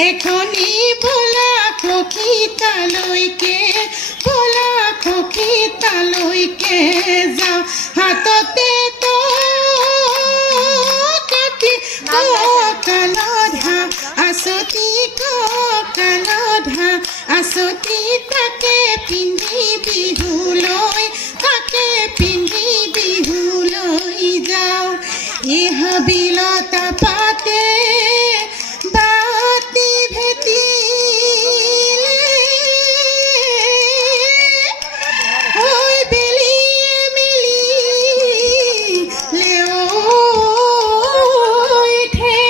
এখনি বোলা খকি তালৈকে বোলা খকি তালৈকে যাওঁ হাততে তো কাটি কঁকালধা আছতি কঁকালধা আছতি তাকে পিন্ধি বিহুলৈ তাকে পিন্ধি বিহুলৈ যাওঁ ইহ বিলতা পাতে বাতি ভেটিলে ঐ বেলিয়ে মেলিলে উঠে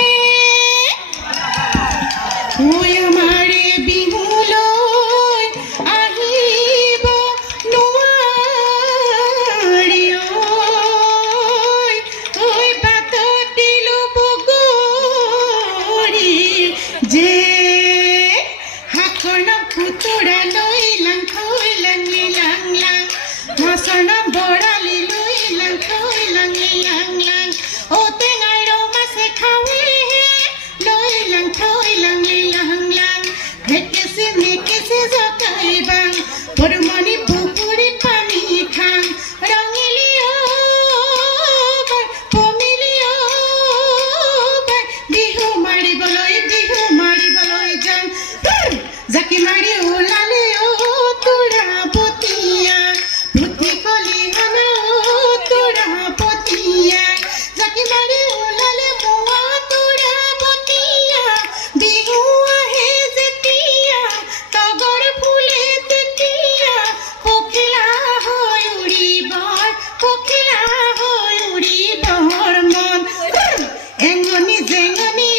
ঐ আমাৰে বিহুলৈ আহিব নোৱাৰি ঐ বাটত দিলো বগৰী যে হাকৰ খুতুৰা লৈ লাং থৈ লাঙি লাং লাং মাছৰ নাম বৰালি লৈ লাং থৈ লাঙি লাং লাং ঔ টেঙাৰ মাছে খাৱেহে লৈ লাং থৈ লাঙি লাং লাং ভেকেছে মেকেছে জকাই বাং পৰুমণি পুখুৰীত পানী খাং ৰঙিলি পমিলি বিহু মাৰিবলৈ যাম জাকি মাৰি ওলালে তোৰা পতিয়া ভুতি খলিহনা তোৰা পতিয়া জাকি মাৰি ওলালে মোৱা তোৰা পতিয়া বিহু আহে যেতিয়া তগৰ ফুলে তেতিয়া পখিলা হৈ উৰিবৰ মন এঙনি জেঙনি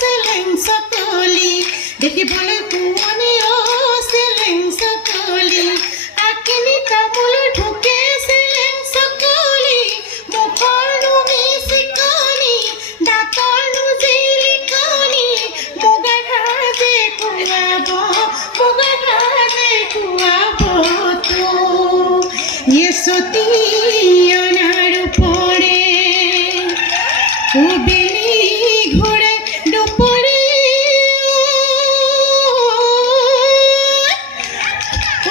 চেলেং চকলি দেখিবলৈ শুৱনি চেলেং চকলি আকিনি তামোল ঢুকে চেলেং চকলি মুখৰ নুমি চিকনি দাঁতৰ জিলিকনি মুগা ঘাজে খুৱাব তো ইয়েছতি অনাৰ ওপৰে বেলি ঘূৰে দুপৰে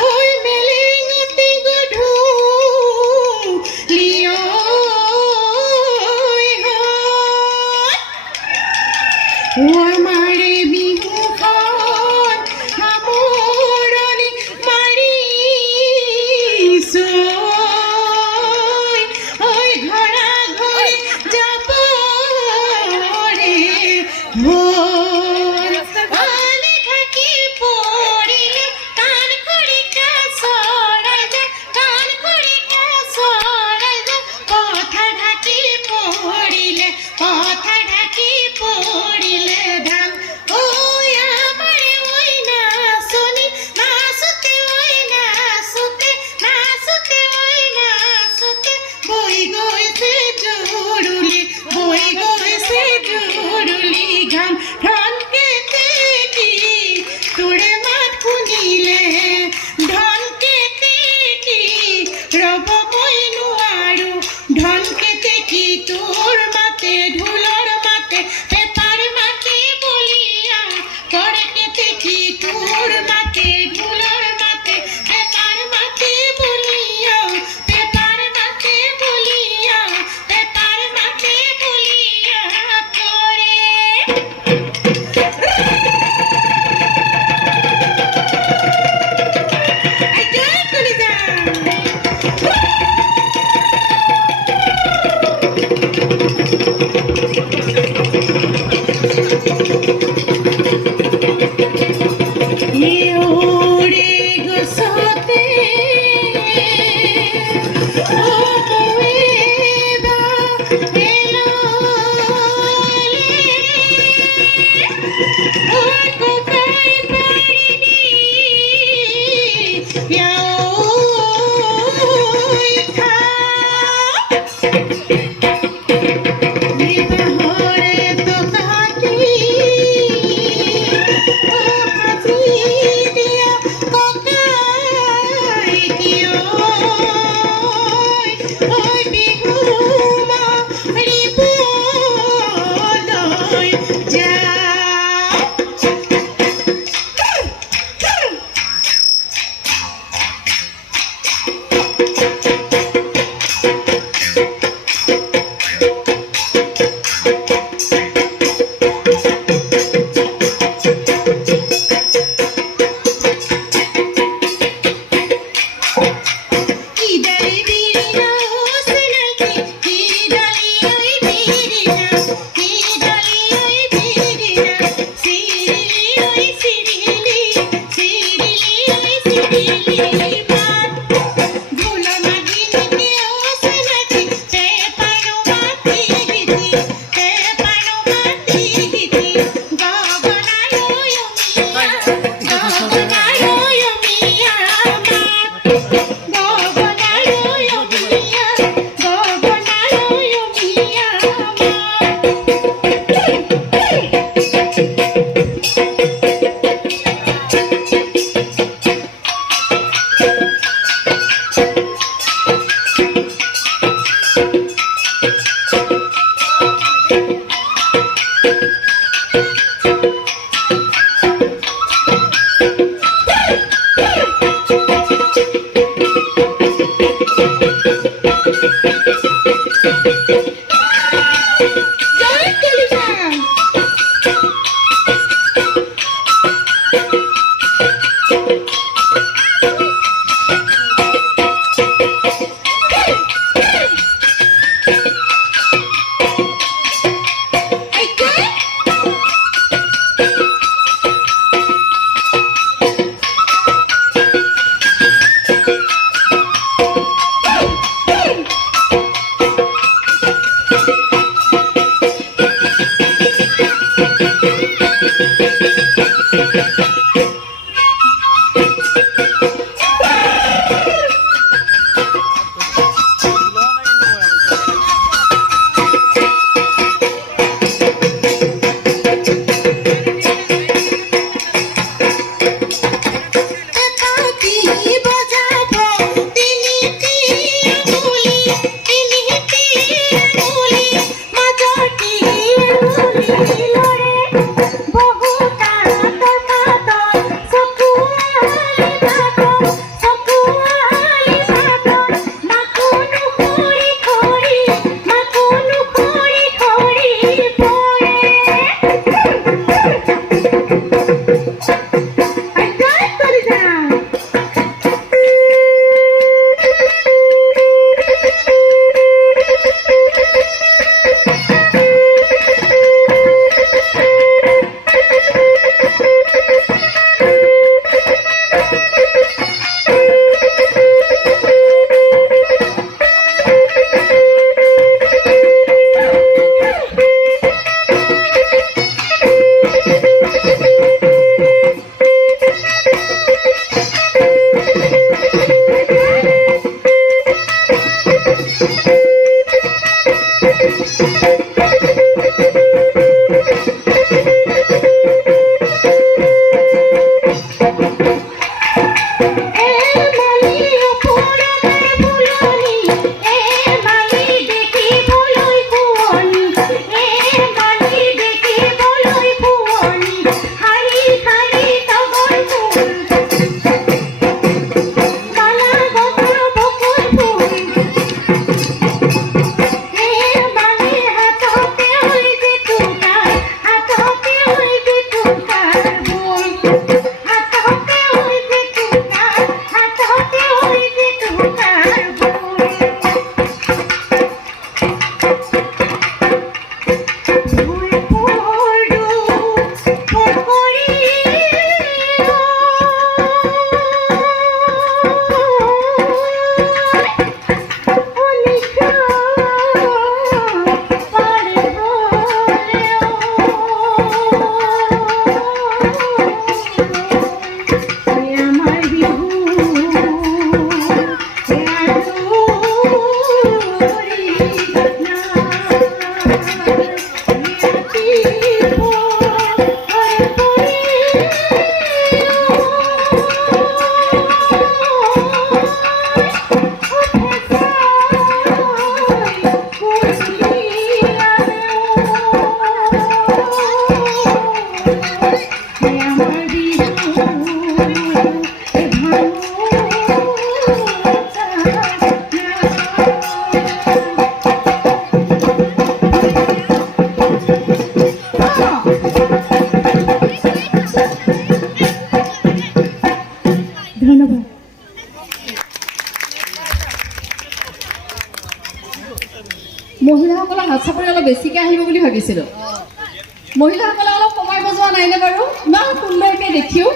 ঐ মেলেঙতি গধূলি আমাৰে বিহুখন সামৰণি মাৰিছোঁ ঐ ঘৰা ঘৰি যাব ৰে ভোৰ আলে থাকি পৰিলে কাণ খৰিকা চৰাই যায় কাণ খৰিকা চৰাই যায় পথা ঢাকি পৰিলে ধান ঐ আমাৰে ঐ নাচনি নাচোতে বৈ গৈছে জৰুলি ঘাম ধন কেতে কি তোৰে মাত শুনিলে ধন কেতে কি ৰ'ব মই নোৱাৰো ধন কেতে কি তোৰ মাতে ঢোলৰ মাতে পেপাৰ মাতে বলিয়া কৰে কেতে কি তোৰ মাতে ঢোলৰ মাতে পেপাৰ মাতে বলিয়া পেপাৰ মাতে বলিয়া কৰে আইজা কলিজা ওৰে গছতে Go, go, মহিলাসকলৰ হাত চাপৰি অলপ বেছিকৈ আহিব বুলি ভাবিছিলোঁ। মহিলাসকলে অলপ কমাই বজোৱা নাইনে বাৰু? ইমান সুন্দৰকৈ দেখিও